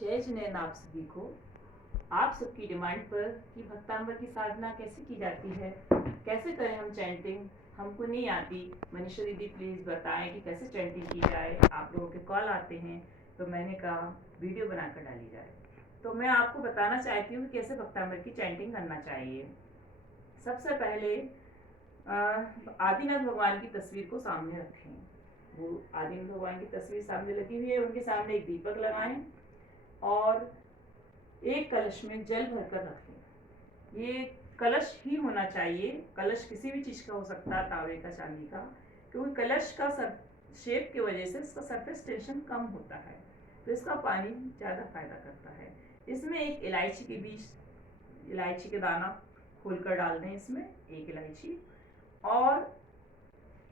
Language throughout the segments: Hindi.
जय जिनेंद्र आप सभी को। आप सबकी डिमांड पर कि भक्तांबर की साधना कैसे की जाती है, कैसे करें हम चैंटिंग, हमको नहीं आती। मनीषा दीदी प्लीज़ बताएं कि कैसे चैंटिंग की जाए। आप लोगों के कॉल आते हैं तो मैंने कहा वीडियो बनाकर डाली जाए। तो मैं आपको बताना चाहती हूँ कि कैसे भक्तांबर की चैंटिंग करना चाहिए। सबसे पहले आदिनाथ भगवान की तस्वीर को सामने रखें। वो आदिनाथ भगवान की तस्वीर सामने लगी हुई है, उनके सामने एक दीपक लगाएं और एक कलश में जल भरकर रखें। ये कलश ही होना चाहिए, कलश किसी भी चीज़ का हो सकता है, तांबे का, चांदी का, क्योंकि कलश का शेप की वजह से इसका सरफेस टेंशन कम होता है, तो इसका पानी ज़्यादा फायदा करता है। इसमें एक इलायची के बीज, इलायची के दाना खोलकर डाल दें, इसमें एक इलायची। और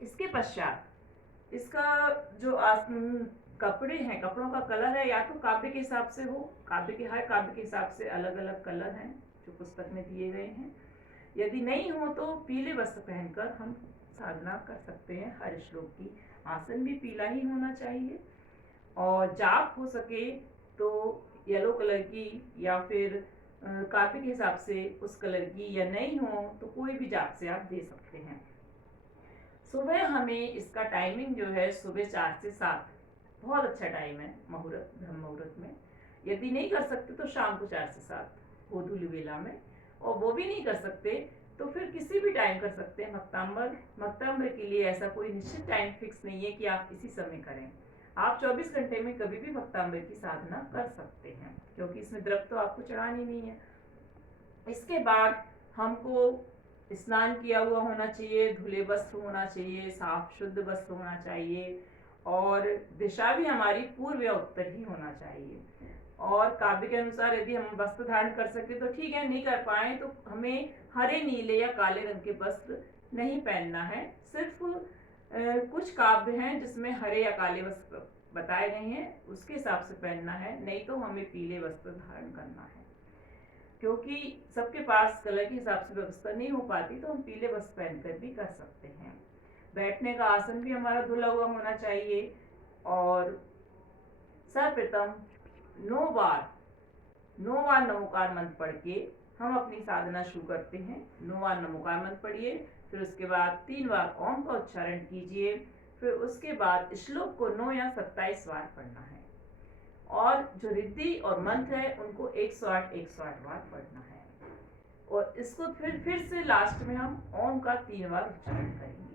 इसके पश्चात इसका जो कपड़े हैं, कपड़ों का कलर है या तो काव्य के हिसाब से हो, हर काव्य के हिसाब से अलग अलग कलर हैं जो पुस्तक में दिए गए हैं। यदि नहीं हो तो पीले वस्त्र पहनकर हम साधना कर सकते हैं। हर श्लोक की आसन भी पीला ही होना चाहिए, और जाप हो सके तो येलो कलर की या फिर काव्य के हिसाब से उस कलर की, या नहीं हो तो कोई भी जाप से आप दे सकते हैं। सुबह हमें इसका टाइमिंग जो है सुबह 4 से 7 बहुत अच्छा टाइम है मुहूर्त, ब्रह्म मुहूर्त में। यदि नहीं कर सकते तो शाम को 4 से 7 गोधूली वेला में, और वो भी नहीं कर सकते तो फिर किसी भी टाइम कर सकते हैं भक्तांबर के लिए ऐसा कोई निश्चित टाइम फिक्स नहीं है कि आप इसी समय करें। आप 24 घंटे में कभी भी भक्तांबर की साधना कर सकते हैं, क्योंकि इसमें द्रव्य तो आपको चढ़ानी नहीं है। इसके बाद हमको स्नान किया हुआ होना चाहिए, धुले वस्त्र होना चाहिए, साफ शुद्ध वस्त्र होना चाहिए, और दिशा भी हमारी पूर्व या उत्तर ही होना चाहिए। और काव्य के अनुसार यदि हम वस्त्र धारण कर सके तो ठीक है, नहीं कर पाए तो हमें हरे, नीले या काले रंग के वस्त्र नहीं पहनना है। सिर्फ कुछ काव्य हैं जिसमें हरे या काले वस्त्र बताए गए हैं, उसके हिसाब से पहनना है, नहीं तो हमें पीले वस्त्र धारण करना है। क्योंकि सबके पास कलर के हिसाब से व्यवस्था नहीं हो पाती तो हम पीले वस्त्र पहनकर भी कर सकते हैं। बैठने का आसन भी हमारा धुला हुआ होना चाहिए, और सर्वप्रथम 9 बार नमोकार मंत्र पढ़ के हम अपनी साधना शुरू करते हैं। 9 बार नमोकार मंत्र पढ़िए, फिर उसके बाद 3 बार ओम का उच्चारण कीजिए, फिर उसके बाद श्लोक को 9 या 27 बार पढ़ना है, और जो रिद्धि और मंत्र है उनको 108 बार पढ़ना है। और इसको फिर से लास्ट में हम ओम का 3 बार उच्चारण करेंगे।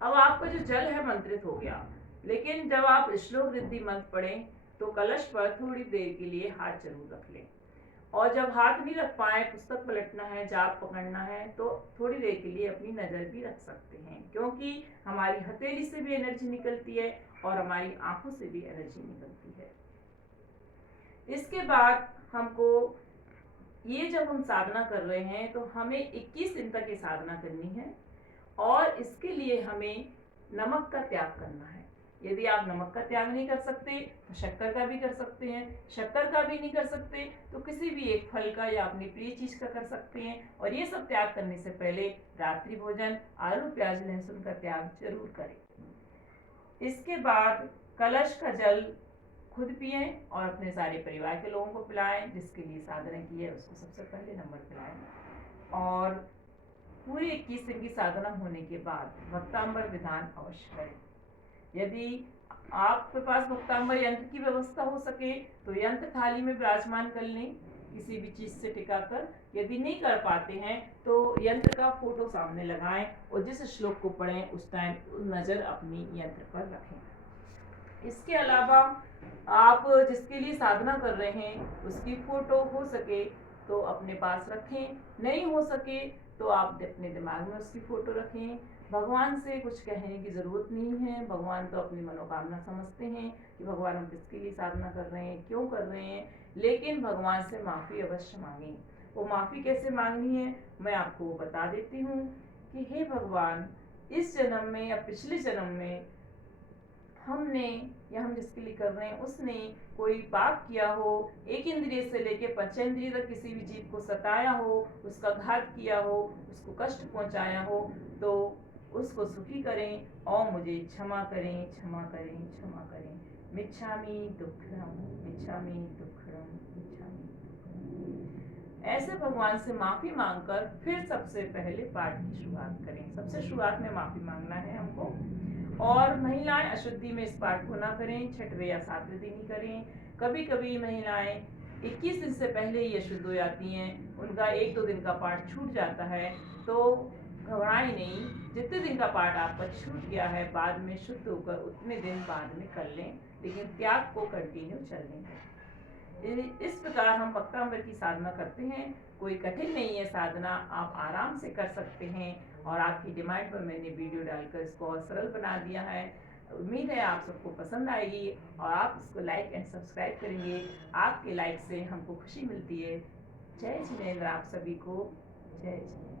अब आपका जो जल है मंत्रित हो गया, लेकिन जब आप श्लोक रिद्धि मंत्र पढ़ें तो कलश पर थोड़ी देर के लिए हाथ जरूर रख लें, और जब हाथ नहीं रख पाए, पुस्तक पलटना है, जाप पकड़ना है, तो थोड़ी देर के लिए अपनी नज़र भी रख सकते हैं, क्योंकि हमारी हथेली से भी एनर्जी निकलती है और हमारी आंखों से भी एनर्जी निकलती है। इसके बाद हमको ये जब हम साधना कर रहे हैं तो हमें 21 दिन तक ये साधना करनी है, और इसके लिए हमें नमक का त्याग करना है। यदि आप नमक का त्याग नहीं कर सकते तो शक्कर का भी कर सकते हैं, शक्कर का भी नहीं कर सकते तो किसी भी एक फल का या अपनी प्रिय चीज का कर सकते हैं। और ये सब त्याग करने से पहले रात्रि भोजन, आलू प्याज लहसुन का त्याग जरूर करें। इसके बाद कलश का जल खुद पिए और अपने सारे परिवार के लोगों को पिलाएं, जिसके लिए साधना की है उसको सबसे पहले नंबर पिलाएं। और पूरी 21 दिन की साधना होने के बाद भक्तांबर विधान अवश्य करें। यदि आपके पास भक्तांबर यंत्र की व्यवस्था हो सके तो यंत्र थाली में विराजमान कर लें, किसी भी चीज से टिकाकर। यदि नहीं कर पाते हैं तो यंत्र का फोटो सामने लगाएं और जिस श्लोक को पढ़ें उस टाइम नजर अपनी यंत्र पर रखें। इसके अलावा आप जिसके लिए साधना कर रहे हैं उसकी फोटो हो सके तो अपने पास रखें, नहीं हो सके तो आप अपने दिमाग में उसकी फोटो रखें। भगवान से कुछ कहने की ज़रूरत नहीं है, भगवान तो अपनी मनोकामना समझते हैं कि भगवान हम किसके लिए साधना कर रहे हैं, क्यों कर रहे हैं। लेकिन भगवान से माफ़ी अवश्य मांगें। वो माफ़ी कैसे मांगनी है मैं आपको बता देती हूँ कि हे भगवान, इस जन्म में या पिछले जन्म में हमने या हम जिसके लिए कर रहे हैं उसने कोई पाप किया हो, एक इंद्रिय से लेकर पंचेंद्रिय तक किसी भी जीव को सताया हो, उसका घात किया हो, उसको कष्ट पहुंचाया हो, तो उसको सुखी करें और मुझे क्षमा करें, क्षमा करें, क्षमा करें। मिच्छामि दुक्कडम, मिच्छामि दुक्कडम, मिच्छामि दुक्कडम। ऐसे भगवान से माफी मांगकर फिर सबसे पहले पाठ की शुरुआत करें। सबसे शुरुआत में माफी मांगना है हमको। और महिलाएं अशुद्धि में इस पाठ को ना करें, छठवें या सातवें दिन ही करें। कभी कभी महिलाएं 21 दिन से पहले ही अशुद्ध हो जाती हैं, उनका 1-2 दिन का पाठ छूट जाता है, तो घबराएं नहीं। जितने दिन का पाठ आपका छूट गया है, बाद में शुद्ध होकर उतने दिन बाद में कर लें, लेकिन त्याग को कंटिन्यू चलने दें। इस प्रकार हम भक्तामृत की साधना करते हैं। कोई कठिन नहीं है साधना, आप आराम से कर सकते हैं। और आपकी डिमांड पर मैंने वीडियो डालकर इसको और सरल बना दिया है। उम्मीद है आप सबको पसंद आएगी और आप इसको लाइक एंड सब्सक्राइब करेंगे। आपके लाइक से हमको खुशी मिलती है। जय जिनेंद्र आप सभी को। जय जिनेंद्र।